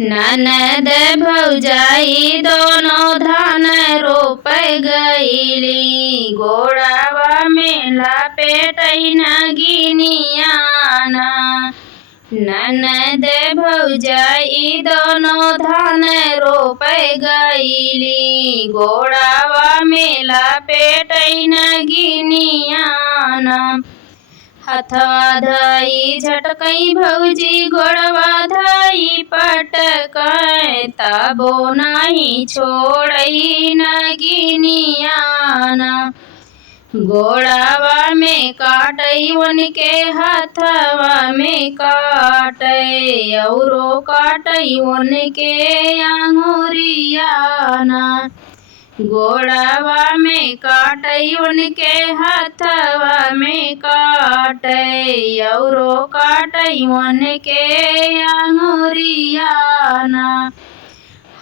ननद भौजाई दोनों धान रोप गईली, गोड़ावा में लपेटई नगिनियाना। ननद भौजाई दोनों धान रोप गईली, गोड़ावा में लपेटई नगिनियाना। हथवा धई झटकई भौजी गोड़वा धई पटकई, तबो नहीं छोड़ई नगिनियाना। गोड़ावा में काटई उनके हथवा में काटई, औरो काटई उनके अंगुरियाना। गोड़ावा में काटई उनके हथवा में काटई, औरो काटई उनके अंगुरियाना।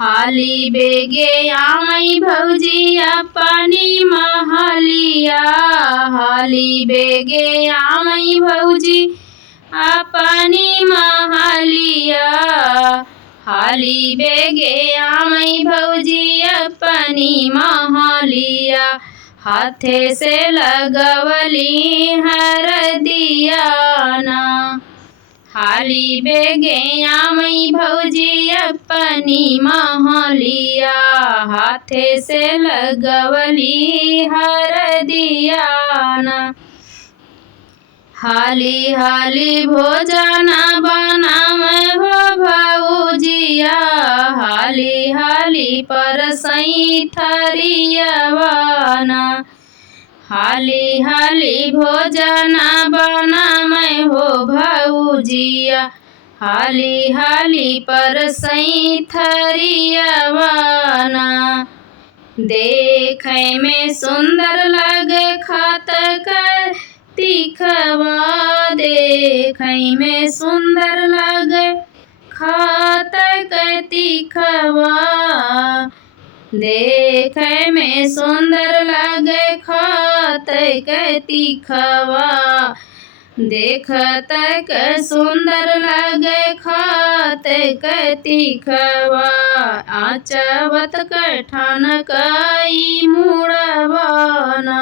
हाली बेगे आमई भौजी अपनी महलिया, हाली बेगे आमई भौजी अपनी महलिया। हाली बेगे आमई भौजी अपनी महलिया, हाथे से लगवली हरदियाना। हाली बेगे आमई भौजी अपनी महलिया, हाथे से लगवली हरदियाना। हाली हाली भोजना बनाव हो भौजिया, हाली हाली परसई थरियवाना। हाली हाली भोजना बनाव हो भौजिया, हाली हाली परसई थरियवाना। देखे में सुंदर लगे खात कर तीखवा, देखे में सुंदर लगे खात कर तीखवा। देखे में सुंदर लगे खात कर तीखवा, देखत कर सुंदर लगे खात कर तीखवा। आचवत कर ठनकई मुड़वाना,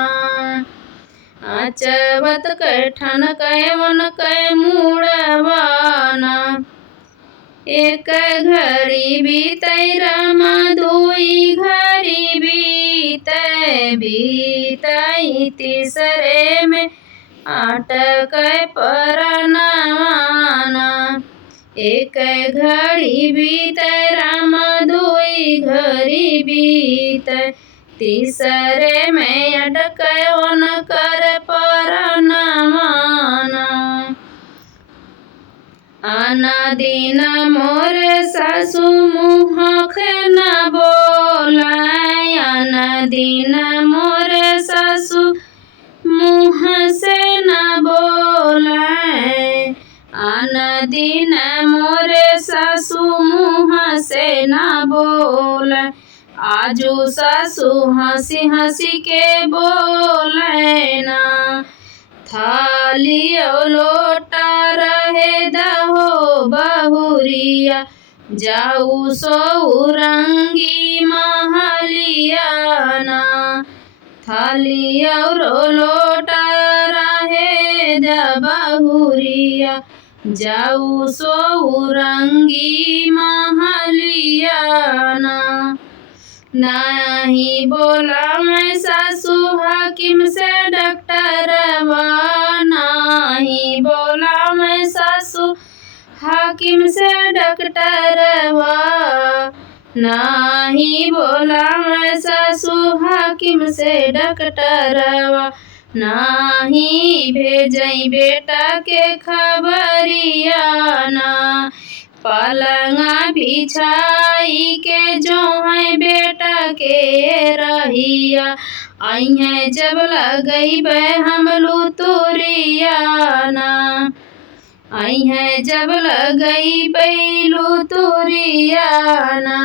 आचवत कर ठनकई उनकई मुड़वाना। एक घड़ी बीतई रमा दुई घड़ी बीतई, बीतई तीसरे में अटकै परनवाना। एक घड़ी बीतई रमा दुई घड़ी बीतई, तीसरे में अटकै उनकर परनवाना। आना दिन मोर सासु मुँह न बोलाई, आना दिन मोर सासु मुँह से न बोलाई। आना दिन मोर सासु मुँह से न बोलाई, आजू सासु हंसी हंसी के बोले ना। थाली और लोटा रहे दहो बहुरिया, जाऊ सो रंगी महलियाना। थाली और लोटा रहे द बहुरिया, जाऊ सो रंगी महलियाना। नहीं बोला मैं सासु हाकिम से डॉक्टरवा, नहीं बोला मैं सासु हाकिम से डॉक्टरवा। नहीं बोला मैं सासु हाकिम से डॉक्टरवा, नहीं भेजई बेटा के खबरियाना। पलंगा बिछाई के जो है बेटा के रहिया, आई है जब लगई बे हम लुतुरियाना। आई है जब लगई बैलू तुरियाना।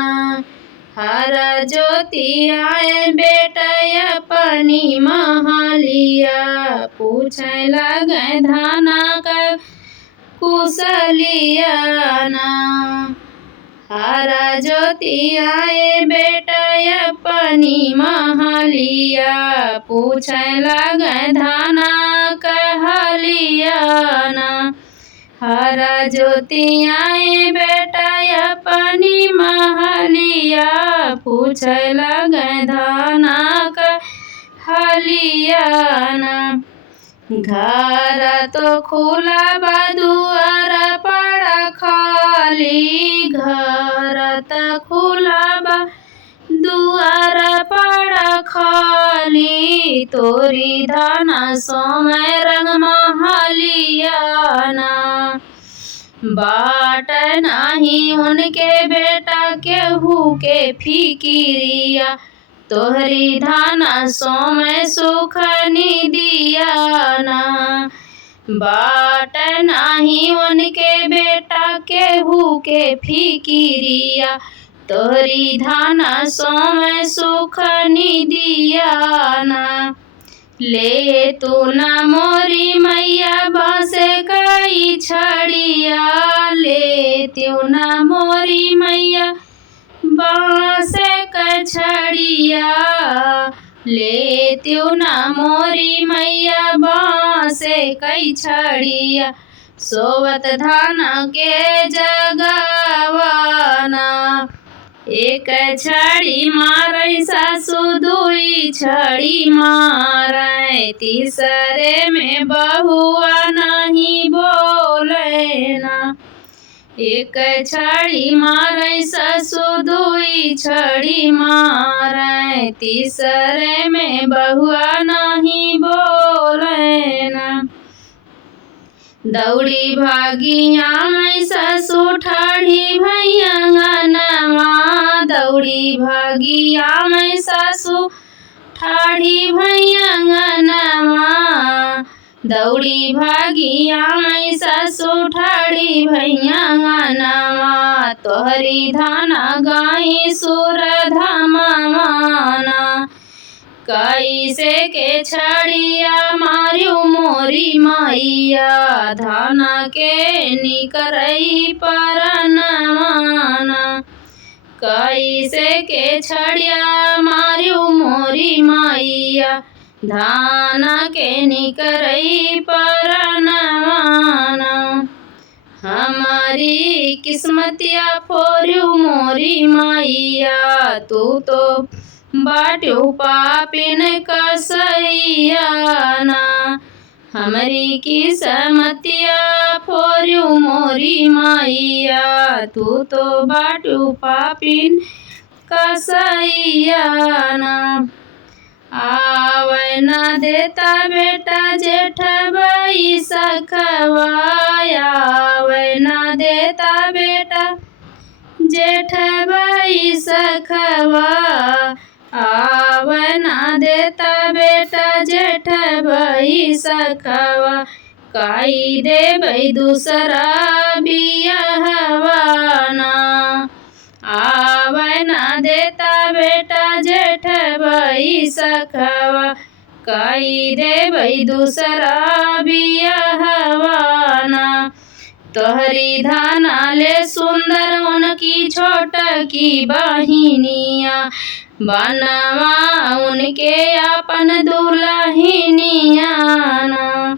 हर ज्योति आए बेटा अपनी महलिया, पूछे लगे धाना का कुशलियाना। हरा ज्योति आए बेटा अपनी महलिया, पूछे लग धाना कहलिया ना। हरा ज्योति आए बेटा अपनी महलिया, पूछे लग धाना कहलिया ना। घर तो खुला बा दुआर पड़ा खाली, घर तो खुला बा दुआर पड़ा खाली, तोरी धाना सोमे रंग महलिया ना। बाट नाही उनके बेटा केहू के फिकिरिया, तोहरी धाना सोमे सुख निदिया ना। बाट नाही उनके बेटा केहू के फिकिरिया, तोहरी धाना सोमे सुख निदिया ना। ले तू ना मोरी मैया बासे कई छड़िया, ले तू ना मोरी मैया बासे कछड़िया, ले त्यू ना मोरी मैया बासे कई छड़िया, सोवत धाना के जगवाना। एक छड़ी मारै सासू दुई छड़ी मारै, तीसरे में बहुआ नहीं बोले ना। एक छड़ी मारै सासू दुई छड़ी मारै, तीसरे में बहुआ नहीं बोले ना। दौड़ी भागी आमै सासू ठाढ़ी भैया अंगनवा, दौड़ी भागी आमै सासू ठाढ़ी भैया अंगनवा, दौड़ी भागी आमै सासू ठाढ़ी भैया अंगनवा। तोहरी धाना गाई सुर धमवाना, कैसे के छड़िया मार्यू मोरी मैया, धाना के निकरई परनवाना। कैसे के छड़िया मार्यू मोरी मैया, धाना के निकरई परनवाना। हमारी किस्मतिया फोर्यू मोरी मैया, तू तो बाट्यू पापिन कसैया ना। हमारी किस्मतिया फोर्यू मोरी मैया, तू तो बाट्यू पापिन कसैया ना। आवे ना देता बेटा जेठ बई सखवा, आवे ना देता बेटा जेठ बई सखवा, आवे ना देता बेटा जेठ बई सखवा। काई देबै दूसरा बियाहवा ना, आवे ना देता बेटा जेठ बई सखवा। काई देबै दूसरा बियाहवा ना। तोहरी धाना ले सुंदर उनकी छोटकी बहिनिया, बनवा उनके अपन दुल्हनिया ना।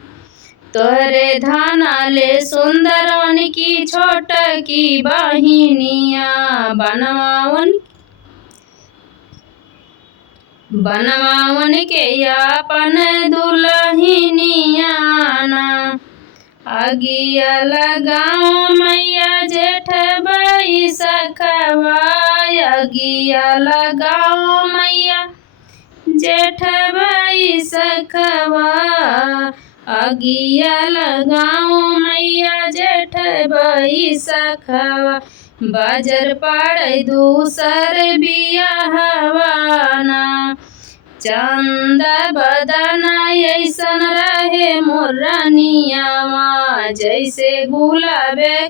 तोहरे धाना ले सुंदर उनकी छोटकी बहिनिया, बनवा उनके अपन दुल्हनिया ना। अगिया लगाओ मैया जेठ बई सखवा, अगिया लगाओ मैया जेठ बई सखवा, अगिया लगाओ मैया जेठ बई सखवा। बाजर पड़ै दूसर बियाहवा ना, चंद बदन ऐसन रहे मोरनियावा, जैसे गुलाबे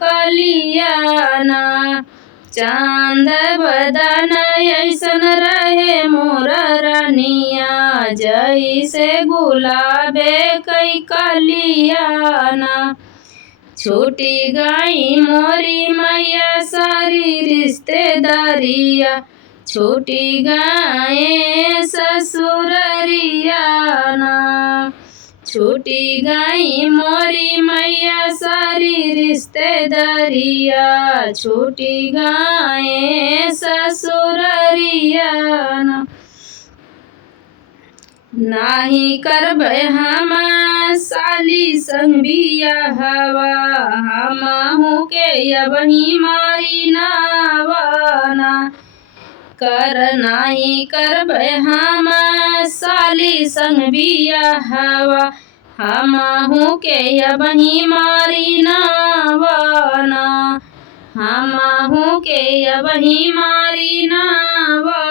कलिया ना। चांद बदन ऐसन रहे मोर रानिया, जैसे गुलाबे कलिया ना। छूटी गई मोरी मैया सारी रिश्तेदारिया, छूटी गए ससुररिया ना। छूटी गई मोरी मैया सारी रिश्तेदारिया, छूटी गए ससुररिया ना। नाही करबै हम साली संग बियाहवा, हमहू के अबही मारी नावाना। कर नाही करबै हम साली संग बियाहवा, हमहू के अबही मारी नावाना। हमहू के अबही मारी नावा।